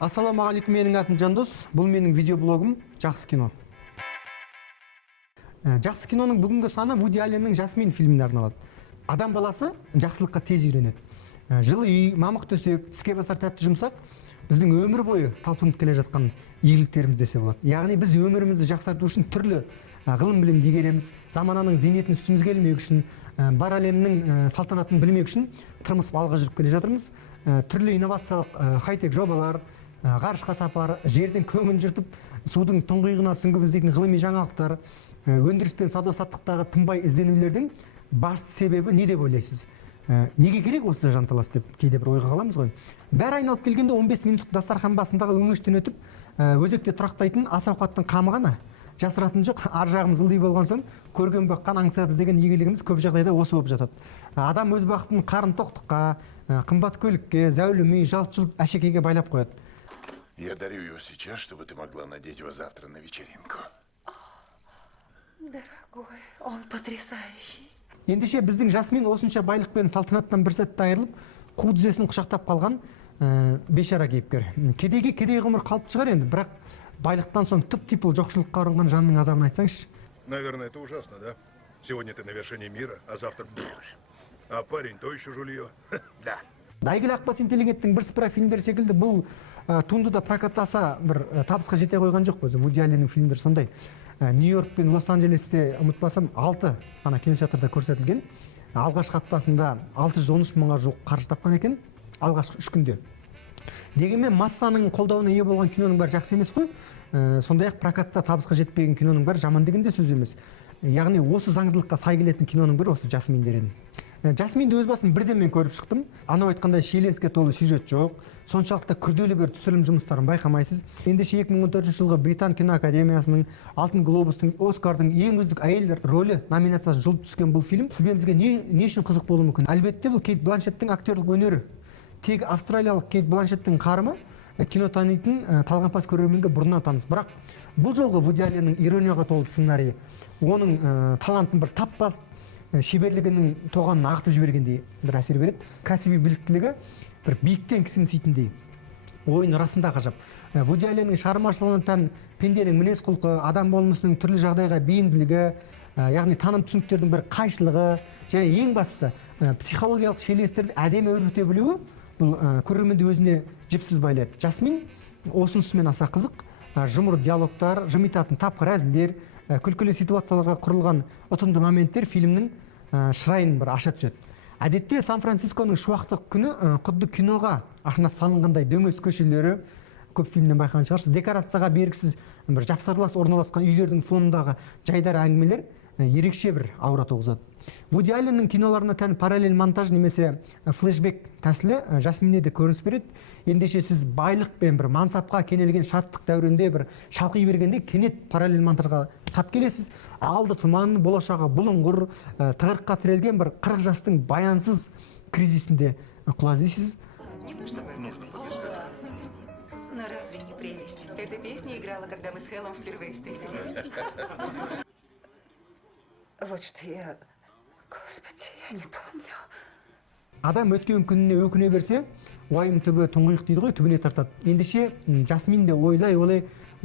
Ассалаумағалейкум, менің атым Жандос. Бұл менің видеоблогым «Жақсы кино». «Жақсы киноның» бүгінгі саны Вуди Алленнің «Жасмин» фильміне арналады. Адам баласы жақсылыққа тез үйренеді. Жылы үй, мамық төсек, тіске басар тәтті жұмсақ, біздің өмір бойы талпынып келе жатқан игіліктеріміз десе болады. Яғни біз өмірімізді жақсарту үшін түрлі ғылым білім игереміз, замананың зейнетін үстімізге ілмек үшін, бар әлемнің салтанатын білмек үшін тырмысып алға жүріп келе жатырмыз. Түрлі инновациялық хай-тек жобалар, ғарышқа сапар, жерден көңін жыртып, судың тұңғиығына сүңгіп іздейтін ғылыми жаңалықтар, өндіріс пен сауда-саттықтағы тынбай ізденулердің басты себебі не деп ойлайсыз? Неге керек осы жанталас деп кейде бір ойға қаламыз ғой. Бәрі айналып келгенде 15 минуттық дастархан басындағы өңештен өтіп, өзекте тұрақтайтын ас ауқаттың қамы ғана. Жасыратын жоқ, ар жағымыз ылди болған соң, көрген баққан аңсап іздеген игілігіміз көп жағдайда осы болып жатады. Адам өз бақытын қарын тоқтыққа, қымбат көлікке, зәулім үй, жалт-жұлт әшекейге байлап қояды. Я дарю его сейчас, чтобы ты могла надеть его завтра на вечеринку. Дорогой, он потрясающий. Ендеше біздің Жасмин осынша байлық пен салтанаттан бір сәтте айырылып, қу тізесін құшақтап қалған бейшара кейіпкер. Кедейге кедей ғұмыр қалыпты шығар енді, бірақ байлықтан соң тып-типыл жоқшылыққа ұрынған жанның азабын айтсаңызшы. Наверное, это ужасно, да? Сегодня ты на вершине мира, а завтра... А парень то еще жулье. Да. Әйгілі Ақбас интеллигенттің бірсыпыра фильмдері секілді бұл туындыда прокаттаса бір табысқа жете қойған жоқ өзі. Вуди Алленнің фильмдері сондай. Нью-Йорк пен Лос-Анджелесте ұмытпасам 6 кинотеатрда көрсетілген. Алғашқы аптасында 613 мыңға жуық қаржы тапқан екен, алғашқы 3 күнде. Дегенмен массаның қолдауына ие болған киноның бәрі жақсы емес қой. Сондай-ақ прокатта табысқа жетпеген киноның бәрі жаман деген де сөз емес. Яғни осы заңдылыққа сай келетін киноның бірі осы Жасмин дер едім. Жасминді өз басым бірден мен көріп шықтым. Анау айтқандай шиеленіске толы сюжет жоқ, соншалықты күрделі бір түсірілім жұмыстарын байқамайсыз. Ендеше 2014 жылғы Британ кино академиясының, Алтын глобустың, Оскардың ең үздік әйел рөлі номинациясы жұлып түскен бұл фильм сізбен бізге не үшін қызық болуы мүмкін? Әлбетте бұл Кейт Бланшеттің актерлік өнері. Тек австралиялық Кейт Бланшеттің қарымы кино танитын талғампаз көрерменге бұрыннан таныс. Бірақ бұл жолғы Вуди Алленнің иронияға толы сценарийі, оның талантын бір тап басып, шеберлігінің тоғанын ағытып жібергендей бір әсер береді. Кәсіби біліктілігі бір биіктен кісімсейтіндей. Ойын расында ғажап. Вуди Алленнің шығармашылығына тән пенденің мінез құлқы, адам болмысының түрлі жағдайға бейімділігі, яғни таным түсініктердің бір қайшылығы, және ең бастысы психологиялық шиеленістерді әдемі өрбіте білуі бұл көрерменді өзіне жіпсіз байлайды. Жасмин осынысымен аса қызық, жұмыр диалогтар, жымитатын тапқыр әзілдер, күлкілі ситуацияларға құрылған ұтымды моменттер фильмнің шырайын бір аша түседі. Әдетте Сан-Францисконың шуақты күні құдды киноға арнап салынғандай дөңес көшелері көп фильмнен байқаған шығарсыз. Декорацияға бергісіз бір жапсарлас орналасқан үйлердің фонындағы жайдар әңгімелер ерекше бір аура туғызады. Вуди Алленнің киноларына тән параллель монтаж немесе флешбек тәсілі Жасминде де көрініс береді. Ендеше сіз байлық пен бір мансапқа кенелген шаттық дәуірінде бір шалқи бергенде кенет параллель монтажға тап келесіз. Алды тұман, болашағы бұлыңғыр, тығырыққа тірелген бір 40 жастың баянсыз кризисінде құлазисіз. Не то чтобы нужно. Но разве не прелесть? Эта песня играла, когда мы с Хеллом впервые встретились. Вот что я... Господи, я не помню. Адам өткен күніне өкіне берсе, уайым түбі тұңғиық дейді ғой, түбіне тартады. Ендеше Жасмин де ойлай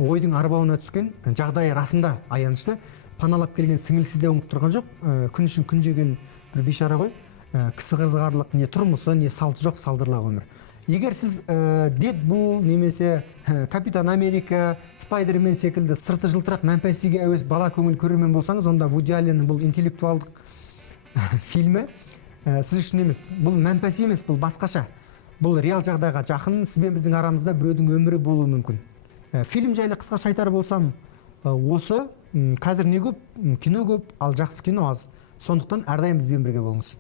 ойдың арбауына түскен, жағдайы расында аянышты, паналап келген сіңілісі де оңып тұрған жоқ, күн үшін күн жеген бір бейшара ғой. Кісі қызығарлық не тұрмысы, не салты жоқ салдырлақ өмір. Егер сіз Дедпул немесе Капитан Америка, Спайдермен секілді сырты жылтырақ мәнпәсиге әуес бала көңіл көрермен болсаңыз, онда Вуди Алленнің бұл интеллектуалдық фильмі сіз үшін емес. Бұл мәнпәси емес, бұл басқаша. Бұл реал жағдайға жақын, сізбен біздің арамызда біреудің өмірі болуы мүмкін. Фильм жайлы қысқаша айтар болсам, осы қазір не көп, кино көп, ал жақсы кино аз. Сондықтан әрдайым бізбен бірге болыңыз.